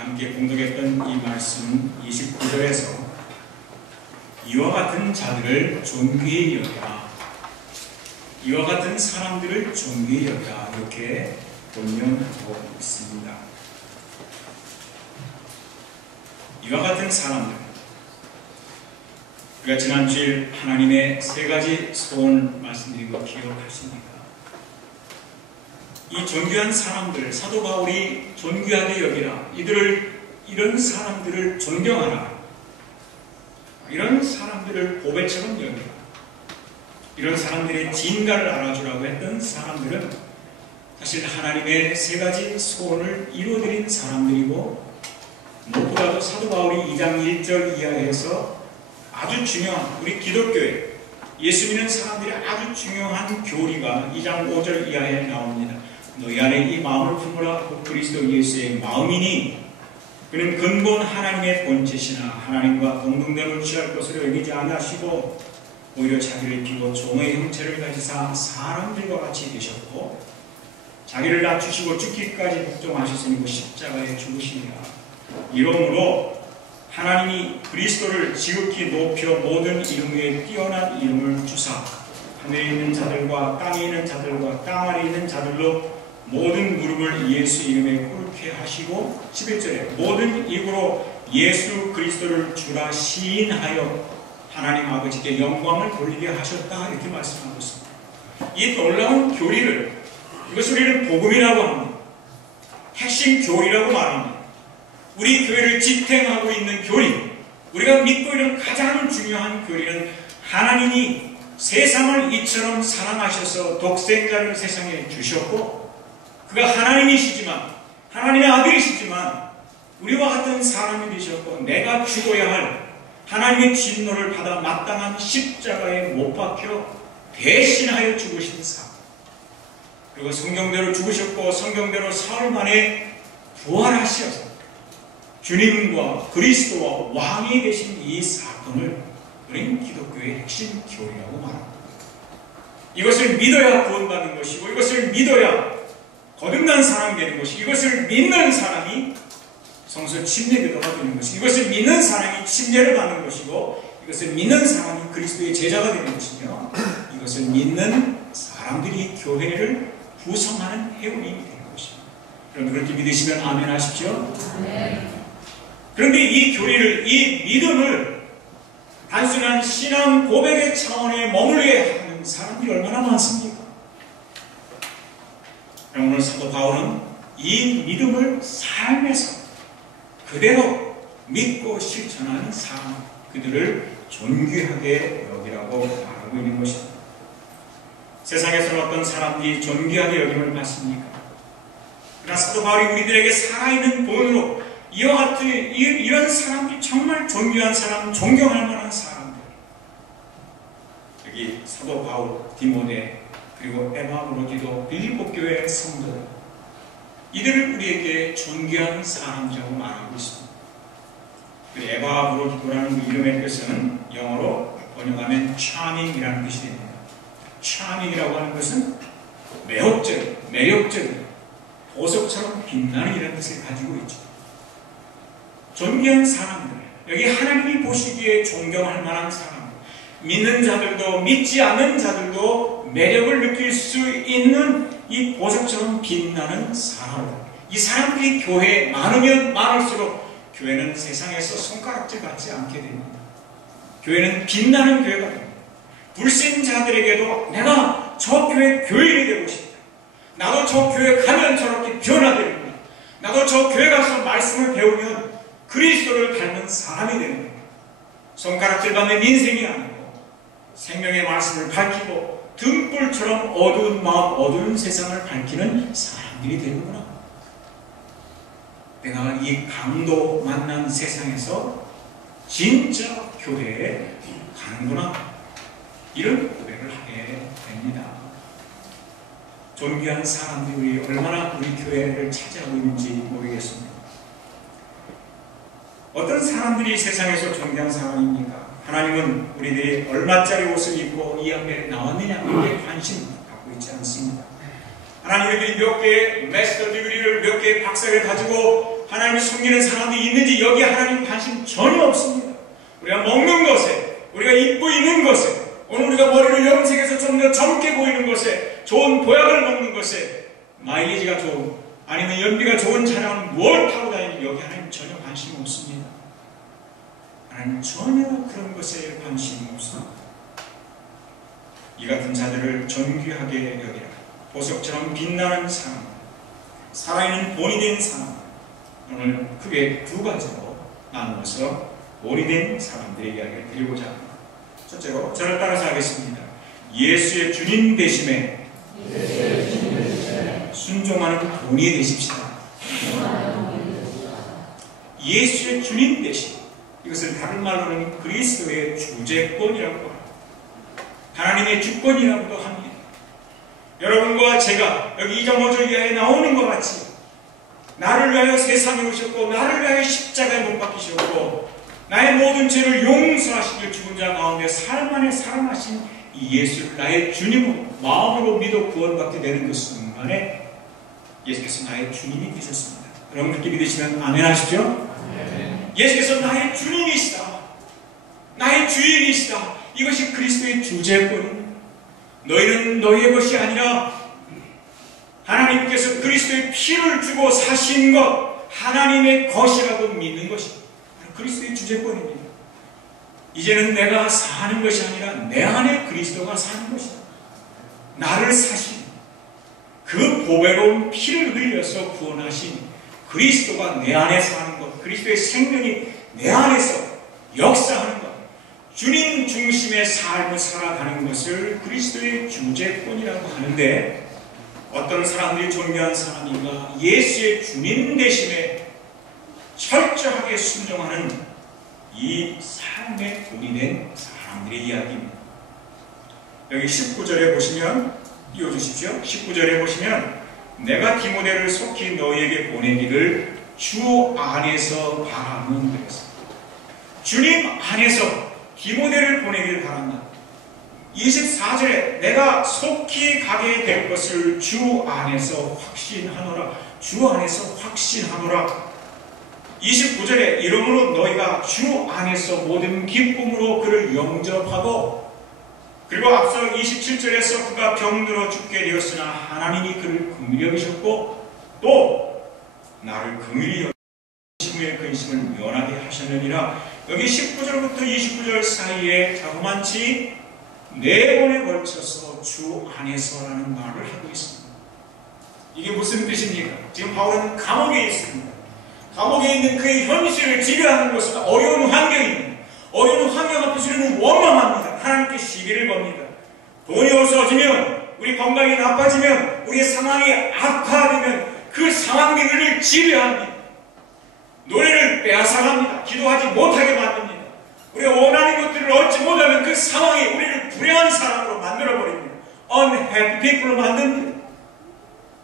함께 공독했던 이 말씀 29절에서 이와 같은 자들을 존귀히 여겨라, 이와 같은 사람들을 존귀히 여겨라, 이렇게 본문하고 있습니다. 이와 같은 사람들, 우리가 지난주일 하나님의 세 가지 소원 말씀드린 거 기억하십니까? 이 존귀한 사람들, 사도 바울이 존귀하게 여기라, 이런 사람들을 존경하라, 이런 사람들을 보배처럼 여기라, 이런 사람들의 진가를 알아주라고 했던 사람들은 사실 하나님의 세 가지 소원을 이루어드린 사람들이고, 무엇보다도 사도 바울이 2장 1절 이하에서 아주 중요한, 우리 기독교에 예수 믿는 사람들이 아주 중요한 교리가 2장 5절 이하에 나옵니다. 너희 안에 이 마음을 품으라, 그리스도 예수의 마음이니 그는 근본 하나님의 본체시나 하나님과 동등됨을 취할 것으로 여기지 아니하시고 오히려 자기를 비고 종의 형체를 가지사 사람들과 같이 되셨고 자기를 낮추시고 죽기까지 복종하셨으니 그 십자가에 죽으시니라. 이러므로 하나님이 그리스도를 지극히 높여 모든 이름 위에 뛰어난 이름을 주사 하늘에 있는 자들과 땅에 있는 자들과 땅 아래에 있는 자들로 모든 무릎을 예수 이름에 꿇게 하시고 11절에 모든 입으로 예수 그리스도를 주라 시인하여 하나님 아버지께 영광을 돌리게 하셨다, 이렇게 말씀하고 있습니다. 이 놀라운 교리를, 이것을 우리는 복음이라고 합니다. 핵심 교리라고 말합니다. 우리 교회를 지탱하고 있는 교리, 우리가 믿고 있는 가장 중요한 교리는 하나님이 세상을 이처럼 사랑하셔서 독생자를 세상에 주셨고 그가 하나님이시지만, 하나님의 아들이시지만 우리와 같은 사람이 되셨고 내가 죽어야 할 하나님의 진노를 받아 마땅한 십자가에 못 박혀 대신하여 죽으신 사람, 그리고 성경대로 죽으셨고 성경대로 사흘 만에 부활하셔서 주님과 그리스도와 왕이 되신 이 사건을 우리는 기독교의 핵심 교리라고 말합니다. 이것을 믿어야 구원받는 것이고 이것을 믿어야 거듭난 사람이 되는 것이, 이것을 믿는 사람이 성서 침례교도가 되는 것이, 이것을 믿는 사람이 침례를 받는 것이고 이것을 믿는 사람이 그리스도의 제자가 되는 것이며 이것을 믿는 사람들이 교회를 구성하는 회원이 되는 것입니다. 여러분 그렇게 믿으시면 아멘 하십시오. 그런데 이 교리를, 이 믿음을 단순한 신앙 고백의 차원에 머물게 하는 사람들이 얼마나 많습니까? 오늘 사도 바울은 이 믿음을 삶에서 그대로 믿고 실천하는 사람, 그들을 존귀하게 여기라고 말하고 있는 것입니다. 세상에서는 어떤 사람들이 존귀하게 여김을 받습니까? 그러나 사도 바울이 우리들에게 살아있는 본으로 이와 같은 이런 사람들이 정말 존귀한 사람, 존경할 만한 사람들, 여기 사도 바울, 디모데, 그리고 에바브로디도, 빌립보 교회의 성도들, 이들을 우리에게 존귀한 사람이라고 말하고 있습니다. 그 에바브로디도라는 그 이름의 뜻은 영어로 번역하면 charming이라는 뜻이 됩니다. charming이라고 하는 것은 매혹적인, 매력적인, 보석처럼 빛나는 이라는 뜻을 가지고 있죠. 존귀한 사람들, 여기 하나님이 보시기에 존경할 만한 사람, 믿는 자들도 믿지 않는 자들도 매력을 느낄 수 있는 이 보석처럼 빛나는 사람들, 이 사람들이 교회에 많으면 많을수록 교회는 세상에서 손가락질 받지 않게 됩니다. 교회는 빛나는 교회가 됩니다. 불신자들에게도 내가 저 교회 교인이 되고 싶다, 나도 저 교회 가면 저렇게 변화됩니다, 나도 저 교회 가서 말씀을 배우면 그리스도를 닮은 사람이 되는 겁니다. 손가락질 받는 인생이 아니고 생명의 말씀을 밝히고 등불처럼 어두운 마음, 어두운 세상을 밝히는 사람들이 되는구나. 내가 이 강도 만난 세상에서 진짜 교회에 가는구나, 이런 고백을 하게 됩니다. 존귀한 사람들이 얼마나 우리 교회를 차지하고 있는지 모르겠습니다. 어떤 사람들이 세상에서 존귀한 사람입니까? 하나님은 우리들이 얼마짜리 옷을 입고 이 앞에 나왔느냐, 이게 관심 갖고 있지 않습니다. 하나님 우리들이 몇 개의 마스터 디그리를, 몇 개의 박사를 가지고 하나님을 섬기는 사람들이 있는지 여기에 하나님 관심 전혀 없습니다. 우리가 먹는 것에, 우리가 입고 있는 것에, 오늘 우리가 머리를 염색해서 좀 더 젊게 보이는 것에, 좋은 보약을 먹는 것에, 마일리지가 좋은, 아니면 연비가 좋은 차량을 뭘 타고 다니는지 여기 하나님 전혀 관심 없습니다. 하나님 전혀 그런 것에 관심이 없습니다. 이 같은 자들을 존귀하게 여기라. 보석처럼 빛나는 사람, 살아있는 본이 된 사람, 오늘 크게 두 가지로 나누어서 본이 된 사람들의 이야기를 드리고자 합니다. 첫째로 저를 따라서 하겠습니다. 예수의 주님 되심에 순종하는 본이 되십시다. 예수의 주님 되심, 이것은 다른 말로는 그리스도의 주재권이라고 합니다. 하나님의 주권이라고도 합니다. 여러분과 제가 여기 2장 5절 이하에 나오는 것 같이 나를 위하여 세상에 오셨고 나를 위하여 십자가에 못 박히셨고 나의 모든 죄를 용서하시길 죽은 자 가운데 사흘 만에 살아나신 이 예수를 나의 주님으로 마음으로 믿어 구원받게 되는 그 순간에 예수께서 나의 주님이 되셨습니다. 여러분 그렇게 믿으시면 아멘 하시죠? 예수께서 나의 주님이시다, 나의 주인이시다. 이것이 그리스도의 주재권입니다. 너희는 너희의 것이 아니라 하나님께서 그리스도의 피를 주고 사신 것, 하나님의 것이라고 믿는 것이 그리스도의 주재권입니다. 이제는 내가 사는 것이 아니라 내 안에 그리스도가 사는 것이다. 나를 사신, 그 보배로운 피를 흘려서 구원하신 그리스도가 내 안에 사는 것, 그리스도의 생명이 내 안에서 역사하는 것, 주님 중심의 삶을 살아가는 것을 그리스도의 주재권이라고 하는데, 어떤 사람들이 존귀한 사람인가? 예수의 주님 대신에 철저하게 순종하는 이 삶의 본이 된 사람들의 이야기입니다. 여기 19절에 보시면, 띄워주십시오. 19절에 보시면 내가 디모데를 속히 너희에게 보내기를 주 안에서 바라는 그랬습니다. 주님 안에서 디모데를 보내기를 바란다. 24절에 내가 속히 가게 될 것을 주 안에서 확신하노라. 주 안에서 확신하노라. 29절에 이러므로 너희가 주 안에서 모든 기쁨으로 그를 영접하고, 그리고 앞서 27절에서 그가 병들어 죽게 되었으나 하나님이 그를 긍휼히 여기셨고 또 나를 긍휼히 여기심의 근심을 면하게 하셨느니라. 여기 19절부터 29절 사이에 자그만치 4번에 걸쳐서 주 안에서라는 말을 하고 있습니다. 이게 무슨 뜻입니까? 지금 바울은 감옥에 있습니다. 감옥에 있는 그의 현실을 지배하는 것은 어려운 환경입니다. 어려운 환경 앞에서 우리는 원망합니다. 하나님께 시비를 겁니다. 돈이 없어지면, 우리 건강이 나빠지면, 우리의 상황이 악화되면 그 상황들을 지배합니다. 노래를 빼앗아갑니다. 기도하지 못하게 만듭니다. 우리가 원하는 것들을 얻지 못하면 그 상황이 우리를 불행한 사람으로 만들어버립니다. unhappy people로 만듭니다.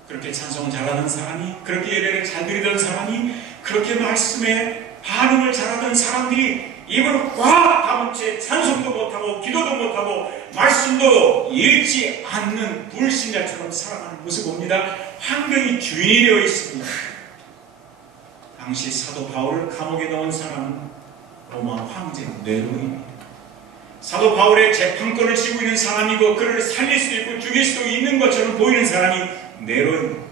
그렇게 찬송 잘하는 사람이, 그렇게 예배를 잘 드리던 사람이, 그렇게 말씀에 반응을 잘하던 사람들이 입을 꽉 다문 채 찬송도 못하고 기도도 못하고 말씀도 읽지 않는 불신자처럼 살아가는 모습을 봅니다. 환경이 주인이 되어 있습니다. 당시 사도 바울을 감옥에 넣은 사람은 로마 황제 네로입니다. 사도 바울의 재판권을 쥐고 있는 사람이고 그를 살릴 수도 있고 죽일 수도 있는 것처럼 보이는 사람이 네로입니다.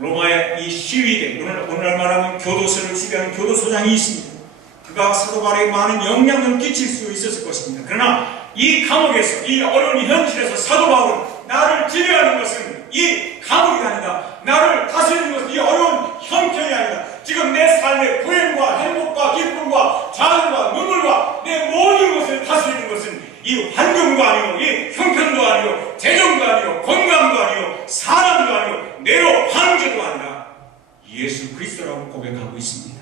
로마의 이 시위대, 오늘날 말하면 교도소를 지배하는 교도소장이 있습니다. 그가 사도 바울에게 많은 영향을 끼칠 수 있었을 것입니다. 그러나 이 감옥에서, 이 어려운 현실에서 사도 바울은 나를 지배하는 것은 이 감옥이 아니다. 나를 다스리는 것은 이 어려운 형편이 아니다. 지금 내 삶의 불행과 행복과 기쁨과 자랑과 눈물과 내 모든 것을 다스리는 것은 이 환경도 아니고 이 형편도 아니고 재정도 아니고 건강도 아니고 사람도 아니고 네로 황제도 아니라 예수 그리스도라고 고백하고 있습니다.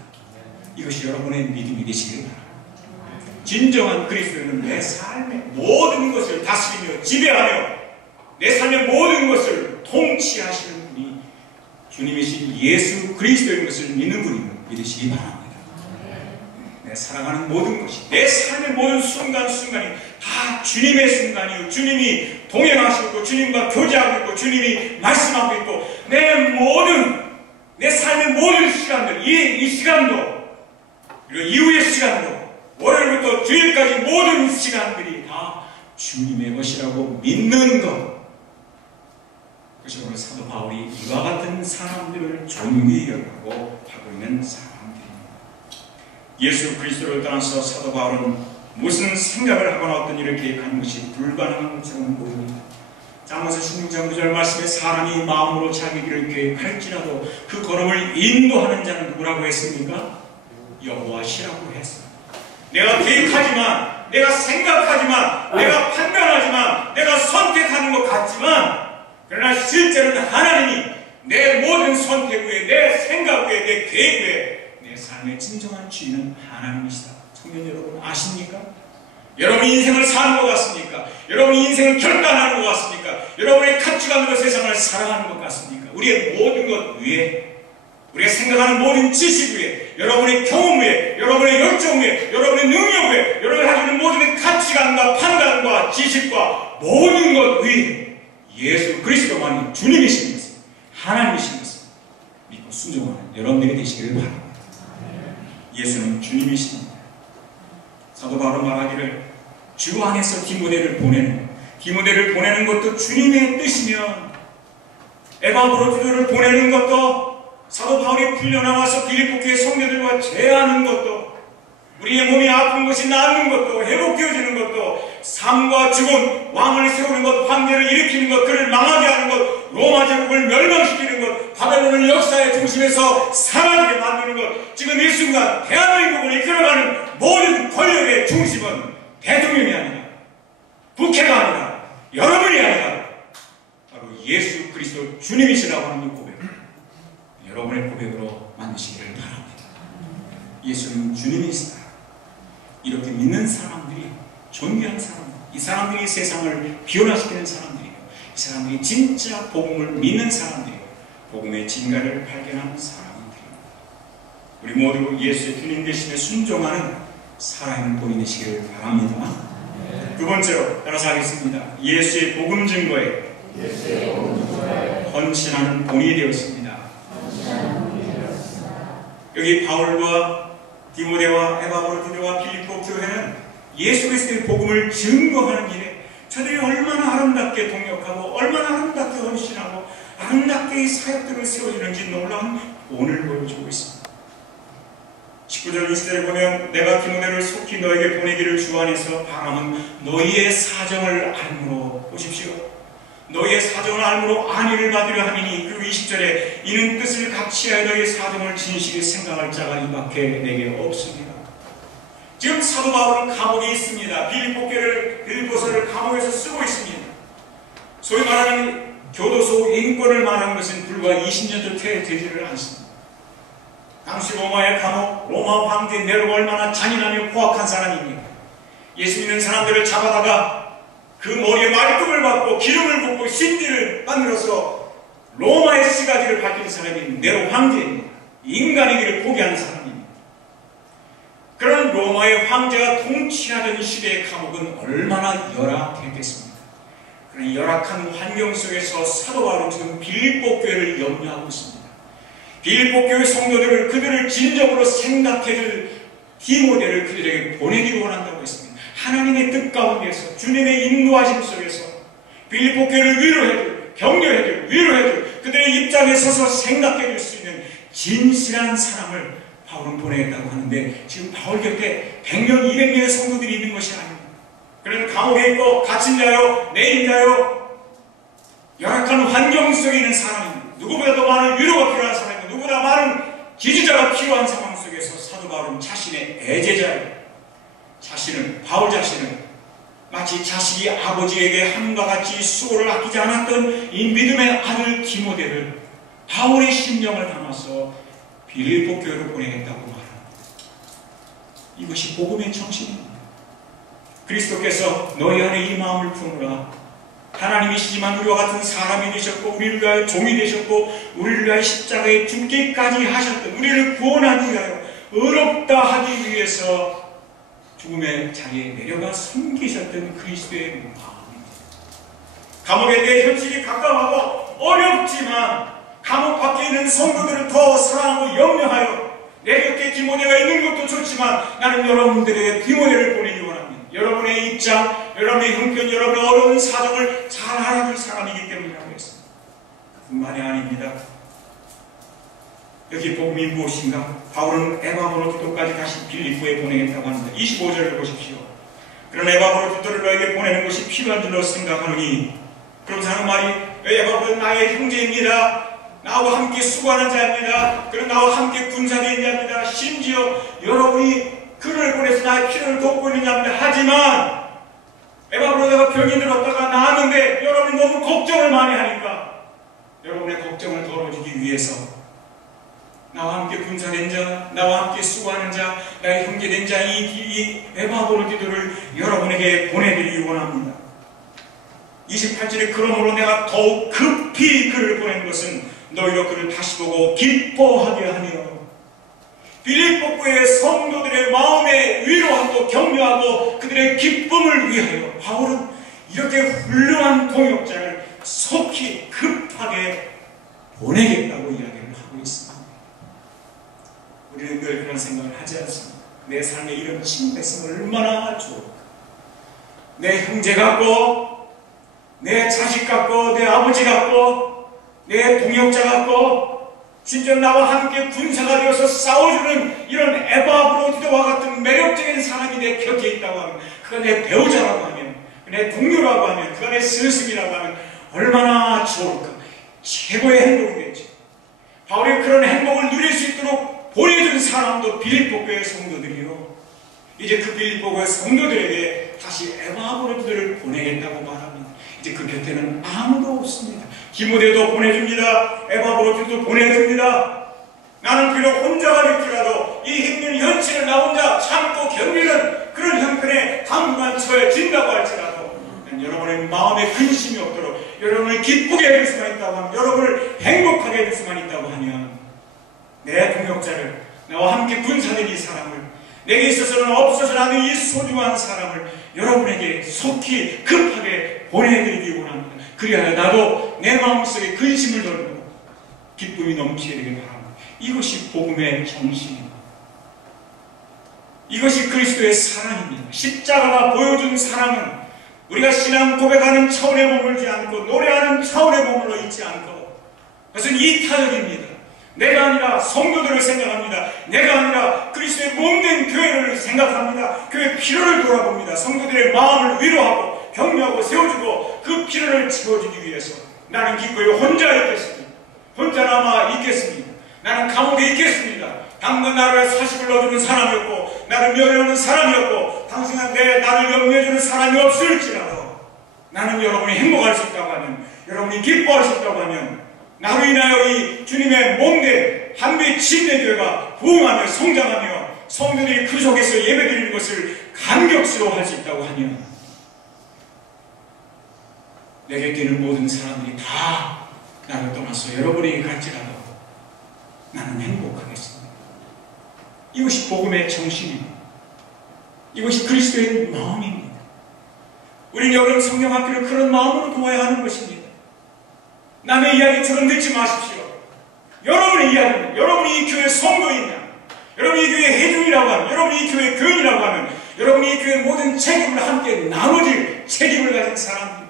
이것이 여러분의 믿음이 되시길 바랍니다. 진정한 그리스도는 내 삶의 모든 것을 다스리며 지배하며 내 삶의 모든 것을 통치하시는 분이 주님이신 예수 그리스도인 것을 믿는 분임을 믿으시기 바랍니다. 내 살아가는 모든 것이, 내 삶의 모든 순간순간이 다 주님의 순간이요, 주님이 동행하시고 주님과 교제하고 있고 주님이 말씀하고 있고 내 삶의 모든 시간 시간들, 이 시간도, 그리고 이후의 시간도, 월요일부터 주일까지 모든 시간들이 다 주님의 것이라고 믿는 것. 그것이 오늘 사도 바울이 이와 같은 사람들을 존귀히 여기고 하고 있는 사람들입니다. 예수 그리스도를 떠나서 사도 바울은 무슨 생각을 하거나 어떤 일을 계획하는 것이 불가능한 것처럼 보입니다. 잠언서 16장 9절 말씀에 사람이 마음으로 자기 길을 계획할지라도 그 걸음을 인도하는 자는 누구라고 했습니까? 여호와시라고 했어요. 내가 계획하지만, 내가 생각하지만, 내가 판단하지만, 내가 선택하는 것 같지만, 그러나 실제로는 하나님이 내 모든 선택 후에, 내 생각 후에, 내 계획 후에 내 삶의 진정한 주인은 하나님이시다. 청년 여러분 아십니까? 여러분이 인생을 사는 것 같습니까? 여러분이 인생을 결단하는 것 같습니까? 여러분의 가치관으로 세상을 살아가는 것 같습니까? 우리의 모든 것 위에, 우리가 생각하는 모든 지식 위에, 여러분의 경험 위에, 여러분의 열정 위에, 여러분의 능력 위에, 여러분이 가지고 있는 모든 가치관과 판단과 지식과 모든 것 위에 예수 그리스도만이 주님이신 것을, 하나님이신 것을 믿고 순종하는 여러분들이 되시기를 바랍니다. 예수는 주님이십니다. 사도 바울은 말하기를 주 안에서 디모데를 보내는 것, 디모데를 보내는 것도 주님의 뜻이면 에바브로드를 보내는 것도, 사도 바울이 풀려나와서 빌립보 교회 성도들과 제하는 것도, 우리의 몸이 아픈 것이 낫는 것도, 회복되어지는 것도, 삶과 죽음, 왕을 세우는 것, 황제를 일으키는 것, 그를 망하게 하는 것, 로마 제국을 멸망시키는 것, 바벨론을 역사의 중심에서 사라지게 만드는 것, 지금 이 순간 대한민국을 이끌어가는 모든 권력의 중심은 대통령이 아니라, 국회가 아니라, 여러분이 아니라 바로 예수 그리스도 주님이시라고 하는 이 고백, 여러분의 고백으로 만드시기를 바랍니다. 예수는 주님이시다. 이렇게 믿는 사람들이 존귀한 사람들, 이 사람들이 세상을 변화시키는 사람들이고, 이 사람들이 진짜 복음을 믿는 사람들이고, 복음의 진가를 발견하는 사람들입니다. 우리 모두 예수의 주님 대신에 순종하는 살아있는 본이 되시기를 바랍니다. 두 번째로 따라서 하겠습니다. 예수의 복음 증거에 헌신하는 본이 되었습니다. 여기 바울과 디모데와 에바브로드와 빌립보 교회는 예수 그리스도의 복음을 증거하는 일에 저들이 얼마나 아름답게 동역하고 얼마나 아름답게 헌신하고 아름답게 이 사역들을 세워주는지 놀라운 본을 보여주고 있습니다. 19절 20절에 보면 내가 디모데를 속히 너에게 보내기를 주 안에서 바람은 너희의 사정을 알므로, 보십시오, 너희의 사정을 알므로 안위를 받으려 함이니, 그리고 20절에 이는 뜻을 같이하여 너희의 사정을 진실히 생각할 자가 이 밖에 내게 없습니다. 지금 사도 바울은 감옥에 있습니다. 빌립보서를 감옥에서 쓰고 있습니다. 소위 말하는 교도소 인권을 말하는 것은 불과 20년도 되지를 않습니다. 당시 로마의 감옥, 로마 황제 네로가 얼마나 잔인하며 포악한 사람입니까? 예수 믿는 사람들을 잡아다가 그 머리에 말끔을 받고 기름을 붓고 신비를 만들어서 로마의 시가지를 밝히는 사람이 네로 황제입니다. 인간이기를 포기하는 사람입니다. 그런 로마의 황제가 통치하던 시대의 감옥은 얼마나 열악했겠습니까? 그런 열악한 환경 속에서 사도 바울은 지금 빌립보 교회를 염려하고 있습니다. 빌립보 교회 성도들을, 그들을 진정으로 생각해줄 디모데를 그들에게 보내기를 원한다고 했습니다. 하나님의 뜻 가운데서, 주님의 인도하심 속에서 빌립보 교회를 위로해줄, 격려해줄, 위로해줄, 그들의 입장에 서서 생각해줄 수 있는 진실한 사람을 바울은 보내겠다고 하는데, 지금 바울 곁에 100명, 200명의 성도들이 있는 것이 아닙니다. 그는 감옥에 있고 갇힌 자요, 내인 자요, 열악한 환경 속에 있는 사람입니다. 누구보다도 많은 위로가 필요한 사람입니다. 누구보다 많은 지지자가 필요한 상황 속에서 사도 바울은 자신의 애제자예요. 바울 자신은 마치 자식이 아버지에게 함과 같이 수고를 아끼지 않았던 이 믿음의 아들 디모데를 바울의 심령을 담아서 빌립보 교회로 보내겠다고 말합니다. 이것이 복음의 정신입니다. 그리스도께서 너희 안에 이 마음을 품으라. 하나님이시지만 우리와 같은 사람이 되셨고, 우리를 위하여 종이 되셨고, 우리를 위하여 십자가에 죽기까지 하셨던, 우리를 구원하기 위하여 의롭다 하기 위해서 죽음의 자리에 내려가 섬기셨던 그리스도의 마음입니다. 감옥에 내 현실이 가까워하고 어렵지만 감옥 밖에 있는 성도들을 더 사랑하고 염려하여 내 곁에 디모데가 있는 것도 좋지만 나는 여러분들에게 디모데를 보내기 원합니다. 여러분의 입장, 여러분의 형편, 여러분의 어려운 사정을 잘 알아줄 사람이기 때문이라고 했습니다. 그뿐만이 아닙니다. 여기 복음이 무엇인가? 바울은 에바브로 디도까지 다시 빌립보에 보내겠다고 합니다. 25절을 보십시오. 그런 에바브로 디도를 너에게 보내는 것이 필요한 줄로 생각하노니, 그럼 하는 말이, 에바브는 나의 형제입니다. 나와 함께 수고하는 자입니다. 그리고 나와 함께 군사된 자입니다. 심지어 여러분이 그를 보내서 나의 필요를 돕고 있는 자입니다. 하지만 에바브로다가 병이 들었다가 나았는데 여러분이 너무 걱정을 많이 하니까 여러분의 걱정을 덜어주기 위해서 나와 함께 군사된 자, 나와 함께 수고하는 자, 나의 형제된 자, 이 에바브로디도를 여러분에게 보내드리기 원합니다. 28절에 그러므로 내가 더욱 급히 그를 보낸 것은 너희가 그를 다시 보고 기뻐하게 하며 빌립보교의 성도들의 마음에 위로하고 격려하고 그들의 기쁨을 위하여 바울은 이렇게 훌륭한 동역자를 속히 급하게 보내겠다고 이야기를 하고 있습니다. 우리는 늘 그런 생각을 하지 않습니다. 내 삶에 이런 친구가 있으면 얼마나 좋을까. 내 형제 같고 내 자식 같고 내 아버지 같고 내 동역자 같고 심지어 나와 함께 군사가 되어서 싸워주는 이런 에바브로디도와 같은 매력적인 사람이 내 곁에 있다고 하면, 그가 내 배우자라고 하면, 내 동료라고 하면, 그가 내 스승이라고 하면 얼마나 좋을까. 최고의 행복이겠죠. 바울이 그런 행복을 누릴 수 있도록 보내준 사람도 빌립보교의 성도들이요, 이제 그 빌립보교의 성도들에게 다시 에바브로디도를 보내겠다고 말합니다. 이제 그 곁에는 아무도 없습니다. 디모데도 보내줍니다. 에바브로디도도 보내줍니다. 나는 비록 혼자가 될지라도 이 힘든 현실을 나 혼자 참고 견디는 그런 형편에 당분간 처해진다고 할지라도 여러분의 마음에 근심이 없도록 여러분을 기쁘게 해줄 수만 있다고 하면, 여러분을 행복하게 해줄 수만 있다고 하면 내 동역자를, 나와 함께 군사된 이 사람을, 내게 있어서는 없어서는 안 되는 이 소중한 사람을 여러분에게 속히 급하게 보내드리기 원합니다. 그리하여 나도 내 마음속에 근심을 덜고 기쁨이 넘치게 되길 바랍니다. 이것이 복음의 정신입니다. 이것이 그리스도의 사랑입니다. 십자가가 보여준 사랑은 우리가 신앙 고백하는 차원에 머물지 않고 노래하는 차원에 머물러 있지 않고, 그것은 이타적입니다. 내가 아니라 성도들을 생각합니다. 내가 아니라 그리스도의 몸된 교회를 생각합니다. 교회의 필요를 돌아봅니다. 성도들의 마음을 위로하고 격려하고 세워주고 그 필요를 채워주기 위해서 나는 기꺼이 혼자 있겠습니다. 혼자나마 있겠습니다. 나는 감옥에 있겠습니다. 당근 나를 사십을 넣어주는 사람이었고 나를 면회하는 사람이었고 당신한테 나를 염려해주는 사람이 없을지라도 나는 여러분이 행복할 수 있다고 하면, 여러분이 기뻐할 수 있다고 하면, 나로 인하여 이 주님의 몸된 한빛 침례교회가 부흥하며 성장하며 성도들이 그 속에서 예배드리는 것을 감격스러워할 수 있다고 하면, 내게 뛰는 모든 사람들이 다 나를 떠나서 여러분에게 갈지라도 나는 행복하겠습니다. 이것이 복음의 정신입니다. 이것이 그리스도의 마음입니다. 우리는 여러분 성경학교를 그런 마음으로 도와야 하는 것입니다. 남의 이야기처럼 듣지 마십시오. 여러분의 이야기입니다. 여러분이 이 교회 성도이냐, 여러분이 이 교회 회중이라고 하면, 여러분이 이 교회 교인이라고 하면, 여러분이 이 교회 모든 책임을 함께 나눠질 책임을 가진 사람입니다.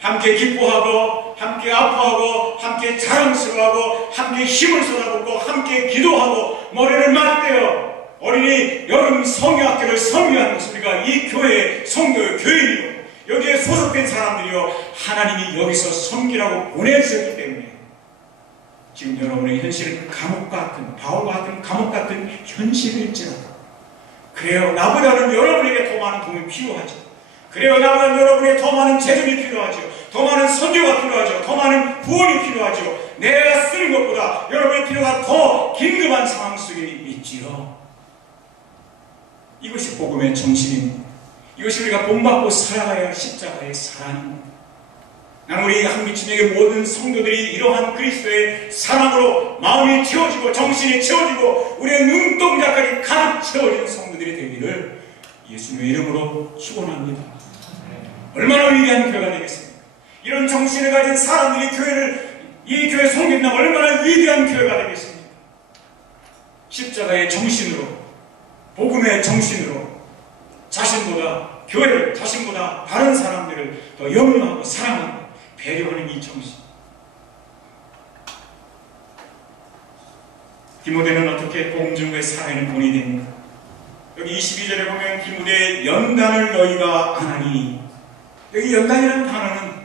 함께 기뻐하고 함께 아파하고 함께 자랑스러워하고 함께 힘을 쏟아붓고 함께 기도하고 머리를 맞대어 어린이 여름 성경학교를 설교하는 것은 우리가 이 교회의 성도의 교인이요, 여기에 소속된 사람들이요, 하나님이 여기서 섬기라고 보내주셨기 때문에 지금 여러분의 현실은 감옥 같은, 바울과 같은 감옥 같은 현실일지라도, 그래요, 나보다는 여러분에게 더 많은 도움이 필요하죠. 그래요, 나보다는 여러분에게 더 많은 재정이 필요하죠. 더 많은 선교가 필요하죠. 더 많은 구원이 필요하죠. 내가 쓰는 것보다 여러분의 필요가 더 긴급한 상황 속에 있지요. 이것이 복음의 정신입니다. 이것이 우리가 본받고 살아가야 할 십자가의 사랑입니다. 나는 우리 한빛침에게 모든 성도들이 이러한 그리스도의 사랑으로 마음이 채워지고 정신이 채워지고 우리의 눈동자까지 가득 채워지는 성도들이 되기를 예수님의 이름으로 축원합니다. 얼마나 위대한 교회가 되겠습니까? 이런 정신을 가진 사람들이 교회를 이 교회 섬긴다면 얼마나 위대한 교회가 되겠습니까? 십자가의 정신으로, 복음의 정신으로 자신보다, 교회를, 자신보다 다른 사람들을 더 염려하고 사랑하고 배려하는 이 정신. 디모데는 어떻게 복음전도에 살아있는 본이 됩니까? 여기 22절에 보면 디모데 연단을 너희가 안 하니, 여기 연단이라는 단어는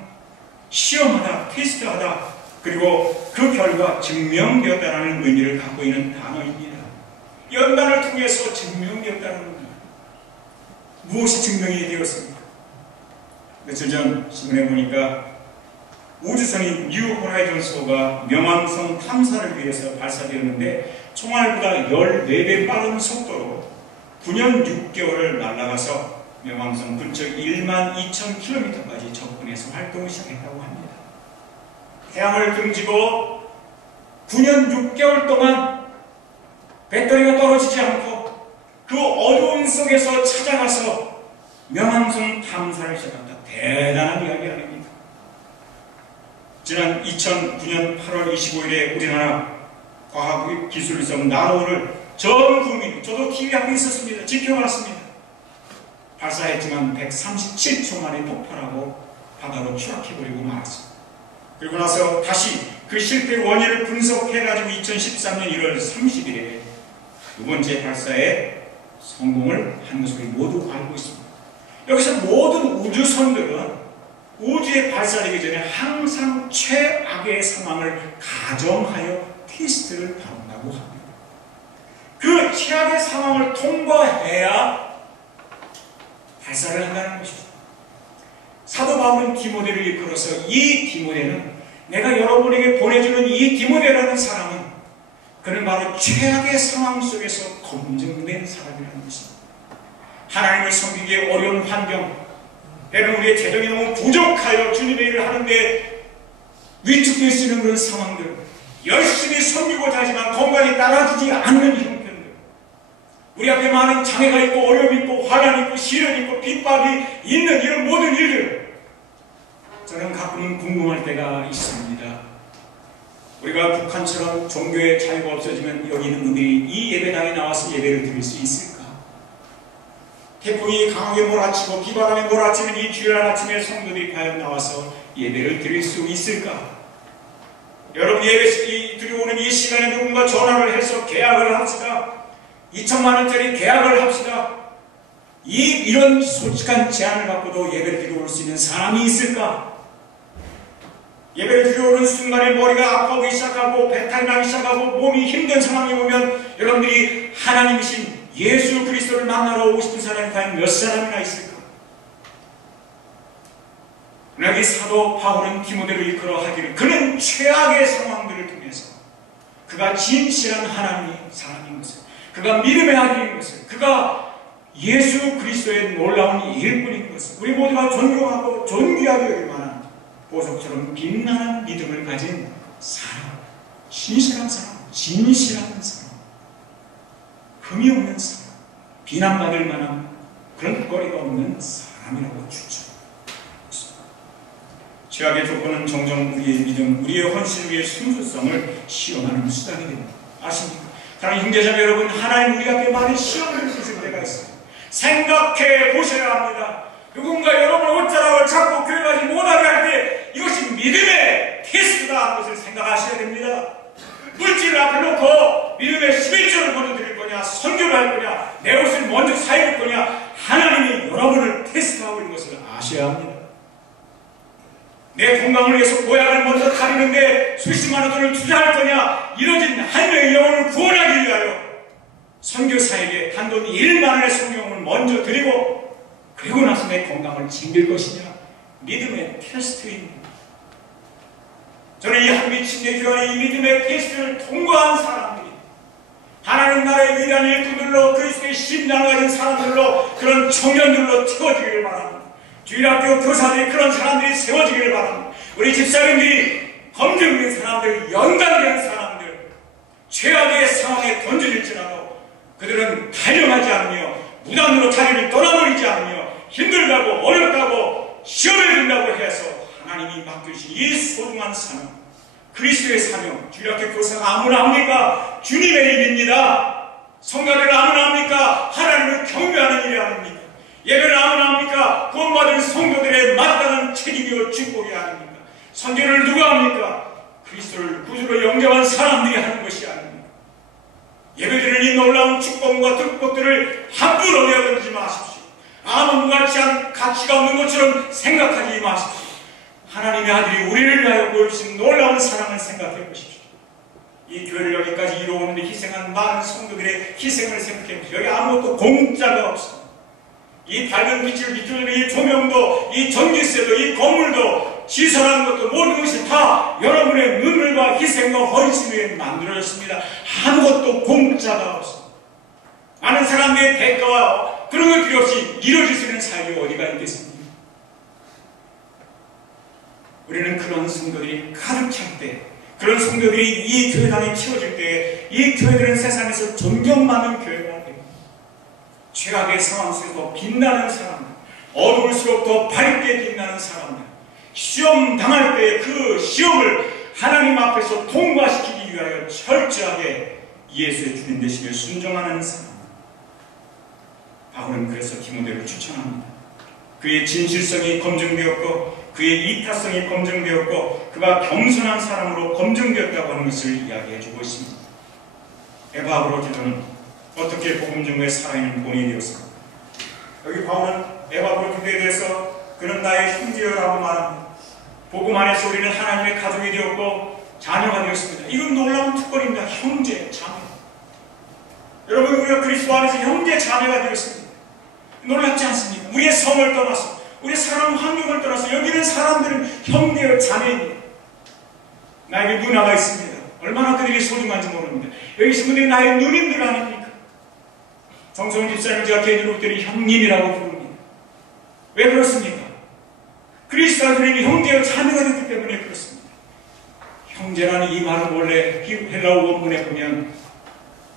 시험하다, 테스트하다, 그리고 그 결과 증명되었다는 의미를 갖고 있는 단어입니다. 연단을 통해서 증명되었다는 겁니다. 무엇이 증명이 되었습니까? 며칠 전 신문에 보니까 우주선인 뉴 호라이즌호가 명왕성 탐사를 위해서 발사되었는데 총알보다 14배 빠른 속도로 9년 6개월을 날아가서 명왕성 근처 12,000km까지 접근해서 활동을 시작했다고 합니다. 태양을 등지고 9년 6개월 동안 배터리가 떨어지지 않고 그 어두움 속에서 찾아가서 명왕성 탐사를 시작한다. 대단한 이야기 아닙니까? 지난 2009년 8월 25일에 우리나라 과학기술성 나로를 전 국민, 저도 TV 앞에 있었습니다. 지켜봤습니다. 발사했지만 137초 만에 폭발하고 바다로 추락해버리고 말았습니다. 그리고 나서 다시 그 실패 원인을 분석해가지고 2013년 1월 30일에 두 번째 발사에 성공을 한 것을 모두 알고 있습니다. 여기서 모든 우주선들은 우주에 발사되기 전에 항상 최악의 상황을 가정하여 테스트를 받는다고 합니다. 그 최악의 상황을 통과해야 발사를 한다는 것이죠. 사도 바울은 디모데를 이끌어서 이 디모데는, 내가 여러분에게 보내주는 이 디모데라는 사람은 그는 바로 최악의 상황 속에서 검증된 사람이라는 것입니다. 하나님을 섬기기에 어려운 환경, 때는 우리의 재정이 너무 부족하여 주님의 일을 하는데 위축될 수 있는 그런 상황들, 열심히 섬기고자 하지만 건강이 따라주지 않는 형편들, 우리 앞에 많은 장애가 있고 어려움이 있고 환난이 있고 시련이 있고 핍박이 있는 이런 모든 일들, 저는 가끔은 궁금할 때가 있습니다. 우리가 북한처럼 종교의 자유가 없어지면 여기 있는 분들이 이 예배당에 나와서 예배를 드릴 수 있을까? 태풍이 강하게 몰아치고 비바람이 몰아치는 이 주일날 아침에 성도들이 과연 나와서 예배를 드릴 수 있을까? 여러분, 예배 드려오는 이 시간에 누군가 전화를 해서 계약을 합시다. 2천만 원짜리 계약을 합시다. 이런 솔직한 제안을 받고도 예배를 드려올 수 있는 사람이 있을까? 예배를 드려오는 순간에 머리가 아파오기 시작하고 배탈 나기 시작하고 몸이 힘든 상황이 오면 여러분들이 하나님이신 예수 그리스도를 만나러 오고 싶은 사람이 과연 몇 사람이나 있을까? 여기 사도 바울은 디모데를 이끌어 하기를, 그는 최악의 상황들을 통해서 그가 진실한 하나님의 사람인 것을, 그가 믿음의 아들인 것을, 그가 예수 그리스도의 놀라운 일꾼인 것을, 우리 모두가 존경하고 존귀하게 여길 만한 보석처럼 빛나는 믿음을 가진 사람, 신실한 사람, 진실한 사람, 흠이 없는 사람, 비난받을 만한 그런 거리가 없는 사람이라고 추천합니다. 최악의 조건은 종종 우리의 믿음, 우리의 헌신, 우리의 순수성을 시험하는 수단이 됩니다. 아십니까? 사랑하는 형제자매 여러분, 하나님 우리 앞에 많은 시험을 주실 때가 있습니다. 생각해 보셔야 합니다. 누군가 여러분 옷자락을 잡고 교회 가지 못하게 할 때 이것이 믿음의 테스트다 하는 것을 생각하셔야 됩니다. 물질을 앞에 놓고 믿음의 11조를 먼저 드릴 거냐, 선교를 할 거냐, 내 옷을 먼저 사입을 거냐, 하나님이 여러분을 테스트하고 있는 것을 아셔야 합니다. 내 건강을 위해서 보약을 먼저 가리는데 수십만 원 돈을 투자할 거냐, 이뤄진 한 명의 영혼을 구원하기 위하여 선교사에게 단돈 1만 원의 성경을 먼저 드리고 그리고 나서 내 건강을 챙길 것이냐, 믿음의 테스트입니다. 저는 이 한빛 침례교회의 이 믿음의 테스트를 통과한 사람들이, 하나님 나라의 위대한 일꾼들로, 그리스도의 심장을 가진 사람들로, 그런 청년들로 채워지기를 바랍니다. 주일학교 교사들이 그런 사람들이 세워지기를 바랍니다. 우리 집사님들이 검증된 사람들, 연단된 사람들, 최악의 상황에 던져질지라도 그들은 단련하지 않으며 무단으로 자리를 떠나버리지 않으며 힘들다고 어렵다고 시험을 든다고 해서 하나님이 맡겨주신 이 소중한 삶, 그리스도의 사명, 주일학교 교사가 아무나 합니까? 주님의 일입니다. 성가대가 아무나 합니까? 하나님을 경배하는 일이 아닙니까? 예배를 아무나 합니까? 구원받은 성도들의 마땅한 책임이요 축복이 아닙니까? 선교를 누가 합니까? 그리스도를 구주로 영접한 사람들이 하는 것이 아닙니까? 예배드리는 이 놀라운 축복과 축복들을 함부로 내어버리지 마십시오. 아무 무가치한 가치가 없는 것처럼 생각하지 마십시오. 하나님의 아들이 우리를 위하여 보여주신 놀라운 사랑을 생각해 보십시오. 이 교회를 여기까지 이루어오는 데 희생한 많은 성도들의 희생을 생각해 보십시오. 여기 아무것도 공짜가 없습니다. 이 밝은 빛을 비추는 이 조명도, 이 전기세도, 이 건물도, 시설하는 것도 모든 것이 다 여러분의 눈물과 희생과 헌신 위에 만들어졌습니다. 아무것도 공짜가 없습니다. 많은 사람들의 대가와 그런 것 필요 없이 이루어질 수 있는 사역이 어디가 있겠습니까? 우리는 그런 성도들이 가득 찰 때, 그런 성도들이 이 교회당에 채워질 때, 이 교회들은 세상에서 존경받는 교회가 됩니다. 최악의 상황 속에서 빛나는 사람들, 어두울수록 더 밝게 빛나는 사람들, 시험 당할 때 그 시험을 하나님 앞에서 통과시키기 위하여 철저하게 예수의 주님 되시길 순종하는 사람. 바울은 그래서 디모데를 추천합니다. 그의 진실성이 검증되었고 그의 이타성이 검증되었고 그가 겸손한 사람으로 검증되었다고 하는 것을 이야기해주고 있습니다. 에바브로 디도는 어떻게 복음 전도에 살아있는 본인이 되었습니까? 여기 바울은 에바브로 디도에 대해서 그는 나의 형제여라고 말합니다. 복음 안에서 우리는 하나님의 가족이 되었고 자녀가 되었습니다. 이건 놀라운 특권입니다. 형제, 자매. 여러분, 우리가 그리스도 안에서 형제, 자매가 되었습니다. 놀랍지 않습니까? 우리의 성을 떠나서, 우리의 사람 환경을 떠나서 여기는 사람들은 형제여, 자매입니다. 나에게 누나가 있습니다. 얼마나 그들이 소중한지 모릅니다. 여기 있는 분들이 나의 누님들 아닙니까? 정성훈 집사님을 제가 개인적으로 볼 때는 형님이라고 부릅니다. 왜 그렇습니까? 그리스도 안에서 우리는 형제여, 자매가 됐기 때문에 그렇습니다. 형제라는 이 말은 원래 헬라어 원문에 보면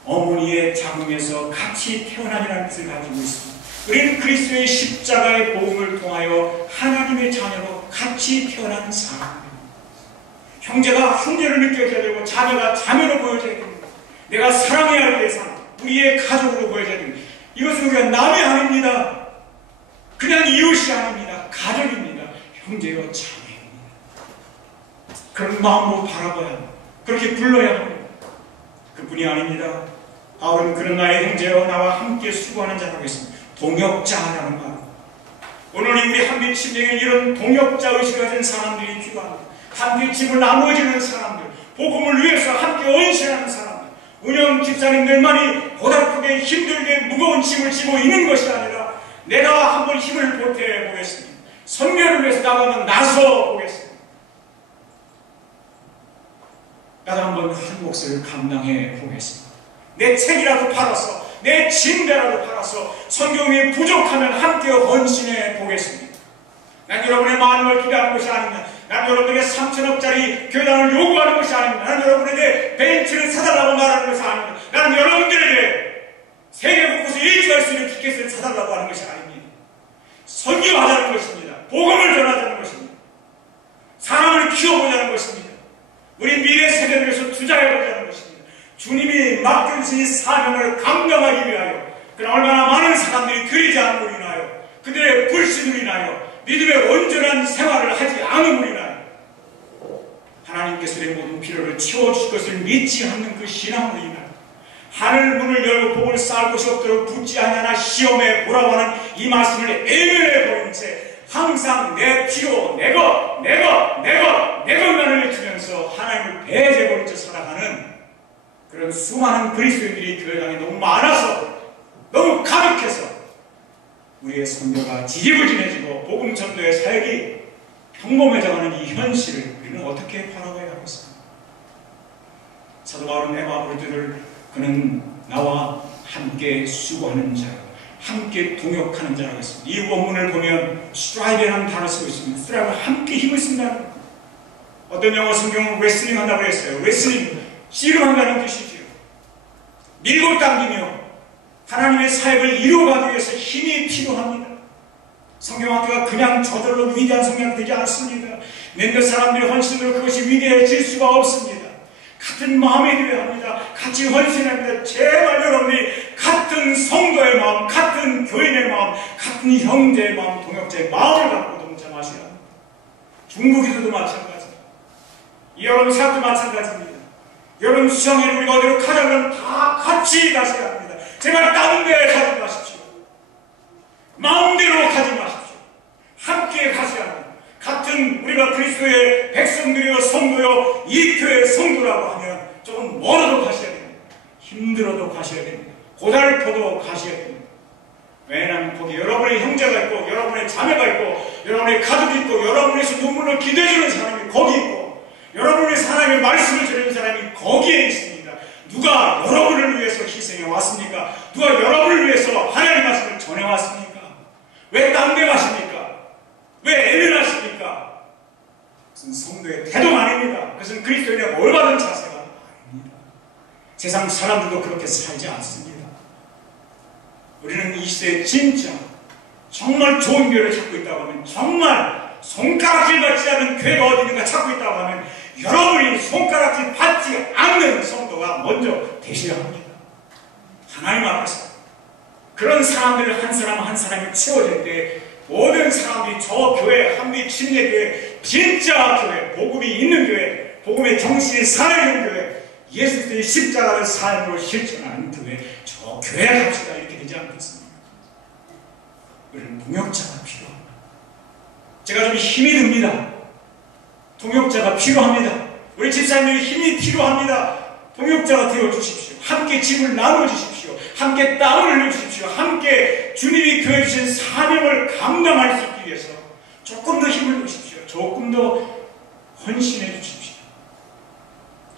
어머니의 장음에서 같이 태어나리라는 뜻을 가지고 있습니다. 우리는 그리스도의 십자가의 복음을 통하여 하나님의 자녀로 같이 태어난 사람입니다. 형제가 형제를 느껴져야 되고 자녀가 자녀로 보여져야 됩니다. 내가 사랑해야 할 대상, 우리의 가족으로 보여져야 됩니다. 이것은 우리가 남이 아닙니다. 그냥 이웃이 아닙니다. 가족입니다. 형제여, 자매입니다. 그런 마음으로 바라봐야 합니다. 그렇게 불러야 합니다. 그뿐이 아닙니다. 바울은 그는 나의 형제여, 나와 함께 수고하는 자라고 했습니다. 동역자라는 말. 오늘 우리 함께 침례에 이런 동역자 의식을 가진 사람들이 필요합니다. 함께 집을 나누어지는 사람들, 복음을 위해서 함께 헌신하는 사람들. 운영 집사님들만이 고달프게 힘들게 무거운 짐을 지고 있는 것이 아니라 내가 한번 힘을 보태 보겠습니다. 선교를 위해서 나가면 나서 보겠습니다. 나도 한번 한 몫을 감당해 보겠습니다. 내 책이라도 팔아서, 내 침대라도 팔아서 선교움이 부족하면 함께 헌신해 보겠습니다. 난 여러분의 많은 걸 기대하는 것이 아닙니다. 난 여러분에게 3천억짜리 교단을 요구하는 것이 아닙니다. 난 여러분에게 벤츠를 사달라고 말하는 것이 아닙니다. 나는 여러분들에게 세계 곳곳에 일주할 수 있는 티켓을 사달라고 하는 것이 아닙니다. 선교하자는 것입니다. 복음을 전하자는 것입니다. 사람을 키워보자는 것입니다. 우리 미래 세대를 위해서 투자해보자는 것입니다. 주님이 맡겨주신 이 사명을 감당하기 위하여, 그러나 얼마나 많은 사람들이 드리지 않음으로 인하여, 그들의 불신으로 인하여, 믿음의 온전한 생활을 하지 않음으로 인하여, 하나님께서 내 모든 필요를 채워주실 것을 믿지 않는 그 신앙으로 인하여, 하늘 문을 열고 복을 쌓을 곳이 없도록 붙지 않냐나 시험에 보라고 하는 이 말씀을 애면해 버린 채 항상 내 필요, 내 것만을 외치면서 하나님을 배제버린 채 살아가는 그런 수많은 그리스도인들이 교회당에 너무 많아서, 너무 가득해서 우리의 선교가 지지부진해지고 복음 전도의 사역이 평범해져가는 이 현실을 우리는 어떻게 바라봐야 하겠습니까? 사도 바울은 에바브로들을 그는 나와 함께 수고하는 자, 함께 동역하는 자라고 했습니다. 이 원문을 보면 스트라이브라는 단어 쓰고 있습니다. 스트라이브, 함께 힘을 쓴다. 어떤 영어 성경은 레슬링 한다고 했어요. 레슬링, 씨름한다는 뜻이지요. 밀고 당기며 하나님의 사역을 이루어가기 위해서 힘이 필요합니다. 성경학교가 그냥 저절로 위대한 성경이 되지 않습니다. 몇몇 사람들의 헌신으로 그것이 위대해질 수가 없습니다. 같은 마음이 되어야 합니다. 같이 헌신합니다. 제발 여러분이 같은 성도의 마음, 같은 교인의 마음, 같은 형제의 마음, 동역자의 마음을 갖고 동참하셔야 합니다. 중국에서도 마찬가지입니다. 여러분 사업도 마찬가지입니다. 여러분 수상에 우리가 어디로 가자면 다 같이 가셔야 합니다. 제발 다른 데 가지 마십시오. 마음대로 가지 마십시오. 함께 가셔야 합니다. 같은 우리가 그리스도의 백성들이여 성도여 이 교회의 성도라고 하면 조금 멀어도 가셔야 됩니다. 힘들어도 가셔야 됩니다. 고달퍼도 가셔야 됩니다. 왜냐하면 거기 여러분의 형제가 있고 여러분의 자매가 있고 여러분의 가족이 있고 여러분에서 눈물로 기대주는 사람이 거기 있고 여러분의 사람의 말씀을 전하는 사람이 거기에 있습니다. 누가 여러분을 위해서 희생해 왔습니까? 누가 여러분을 위해서 하나님의 말씀을 전해 왔습니까? 왜 딴 데 가십니까? 왜 애면하십니까? 그것은 성도의 태도가 아닙니다. 그것은 그리스도인의 올바른 자세가 아닙니다. 세상 사람들도 그렇게 살지 않습니다. 우리는 이 시대에 진짜 정말 좋은 교회를 찾고 있다고 하면 정말 손가락질 받지 않은 교회가 어디 있는가 찾고 있다고 하면 여러분이 손가락질 받지 않는 성도가 먼저 되셔야 합니다. 하나님 앞에서 그런 사람들을 한 사람 한 사람이 채워질 때 모든 사람들이 저 교회, 한빛 침례교회, 진짜 교회, 복음이 있는 교회, 복음의 정신이 살아있는 교회, 예수 그리스도의 십자가를 삶으로 실천하는 교회, 저 교회 갑시다 이렇게 되지 않겠습니까? 우리는 동역자가 필요합니다. 제가 좀 힘이 듭니다. 동역자가 필요합니다. 우리 집사님들이 힘이 필요합니다. 동역자가 되어주십시오. 함께 짐을 나눠주십시오. 함께 땀을 흘려주십시오. 함께 주님이 교회 주신 사명을 감당할 수 있기 위해서 조금 더 힘을 주십시오. 조금 더 헌신해 주십시오.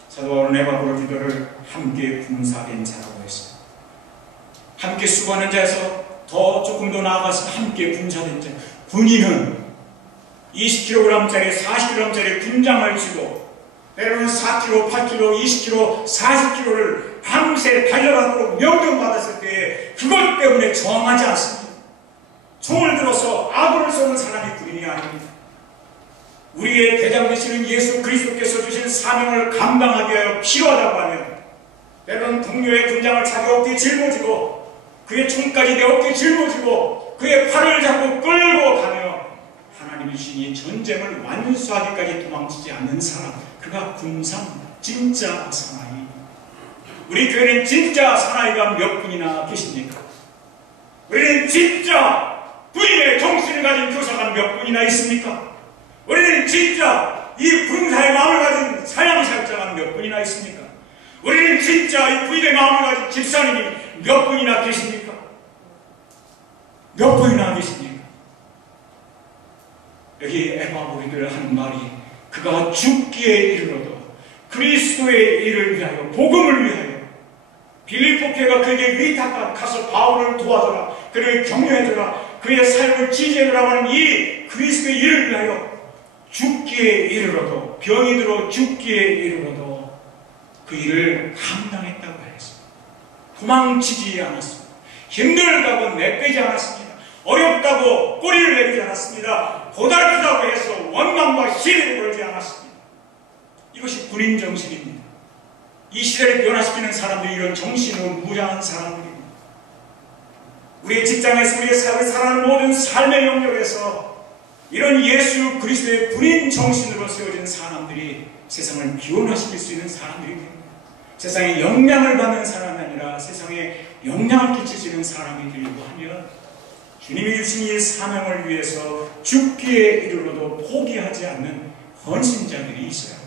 사도 바울은 에바브로 기도를 함께 군사된 자라고 했습니다. 함께 수고하는 자에서 더 조금 더 나아가서 함께 군사된 자. 군인은 20kg짜리 40kg짜리 군장을 쥐고 때로는 4kg, 8kg, 20kg, 40kg를 밤새 달려가도록 명령받았을 때에 그것 때문에 저항하지 않습니다. 총을 들어서 아군을 쏘는 사람이 군인이 아닙니다. 우리의 대장 되시는 예수 그리스도께서 주신 사명을 감당하기 위하여 필요하다고 하면 때로는 동료의 군장을 자기 어깨에 짊어지고 그의 총까지 내 어깨에 짊어지고 그의 팔을 잡고 끌고 가며 하나님이 주신 이 전쟁을 완수하기까지 도망치지 않는 사람, 그가 군사입니다. 진짜 사나이. 우리 교회는 진짜 사나이가 몇 분이나 계십니까? 우리는 진짜 부인의 정신을 가진 교사가 몇 분이나 있습니까? 우리는 진짜 이 군사의 마음을 가진 사양사역자가 몇 분이나 있습니까? 우리는 진짜 이 부인의 마음을 가진 집사님이 몇 분이나 계십니까? 몇 분이나 계십니까? 여기 에바브로들 하는 말이 그가 죽기에 이르러도 그리스도의 일을 위하여 복음을 위하여 빌립보 교회가 그에게 위탁한 가서 바울을 도와줘라, 그를 격려해줘라, 그의 삶을 지지해주라고 하는 이 그리스도의 일을 위하여 죽기에 이르러도, 병이 들어 죽기에 이르러도 그 일을 감당했다고 했습니다. 도망치지 않았습니다. 힘들다고 내빼지 않았습니다. 어렵다고 꼬리를 내리지 않았습니다. 고달프다고 해서 원망과 시비를 걸지 않았습니다. 이것이 군인 정신입니다. 이 시대를 변화시키는 사람들이 이런 정신으로 무장한 사람들입니다. 우리의 직장에서 우리의 삶을 살아가는 모든 삶의 영역에서 이런 예수 그리스도의 군인 정신으로 세워진 사람들이 세상을 기원화시킬 수 있는 사람들이 됩니다. 세상에 영향을 받는 사람이 아니라 세상에 영향을 끼칠 수 있는 사람이 되려고 하면 주님이 주신 이 사명을 위해서 죽기에 이르러도 포기하지 않는 헌신자들이 있어요.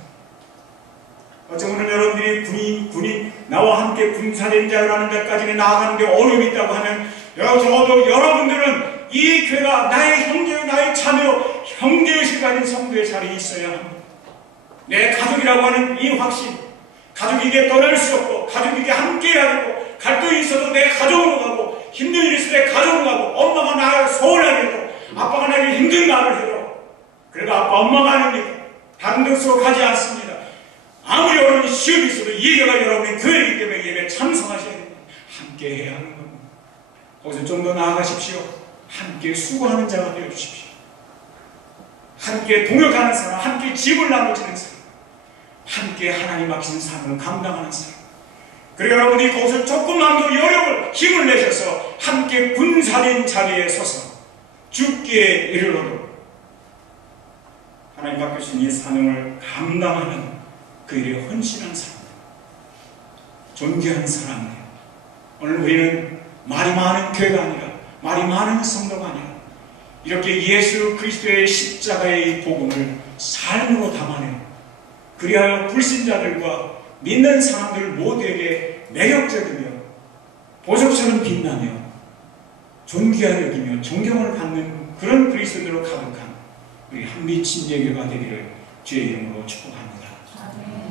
어쩌면 여러분들이 군인, 나와 함께 군사된 자라는 데까지는 나아가는 데 어려움이 있다고 하면 적어도 여러분들은 이 교회가 나의 형제요, 나의 자매요, 형제의식 가진 성도의 자리에 있어야 합니다. 내 가족이라고 하는 이 확신, 가족에게 떠날 수 없고 가족에게 함께 해야 되고 갈등이 있어도 내 가족으로 가고 힘든 일이 있을 때 가족으로 가고 엄마가 나를 서운하게 해도 아빠가 나를 힘든 말을 해도 그래도 아빠 엄마가 아닙니까? 다른 데서 가지 않습니다. 아무리 어려운 시험이 있어도 이 예배가 여러분의 교회이기 때문에 예배에 참석하셔야 됩니다. 함께 해야 하는 겁니다. 거기서 좀 더 나아가십시오. 함께 수고하는 자가 되어주십시오. 함께 동역하는 사람, 함께 집을 나눠주는 사람, 함께 하나님 맡기신 사람을 감당하는 사람. 그리고 여러분이 거기서 조금만 더 여력을, 힘을 내셔서 함께 군사된 자리에 서서 죽기에 이르러도 하나님 맡기신 이 사명을 감당하는 그 일에 헌신한 사람들, 존귀한 사람들. 오늘 우리는 말이 많은 교회가 아니라, 말이 많은 성도가 아니라, 이렇게 예수 그리스도의 십자가의 복음을 삶으로 담아내요. 그리하여 불신자들과 믿는 사람들 모두에게 매력적이며 보석처럼 빛나며 존귀하게 여기며 존경을 받는 그런 그리스도인으로 가득한 우리 한미 친제교가 되기를 주의 이름으로 축복합니다.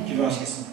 기도하시겠습니다.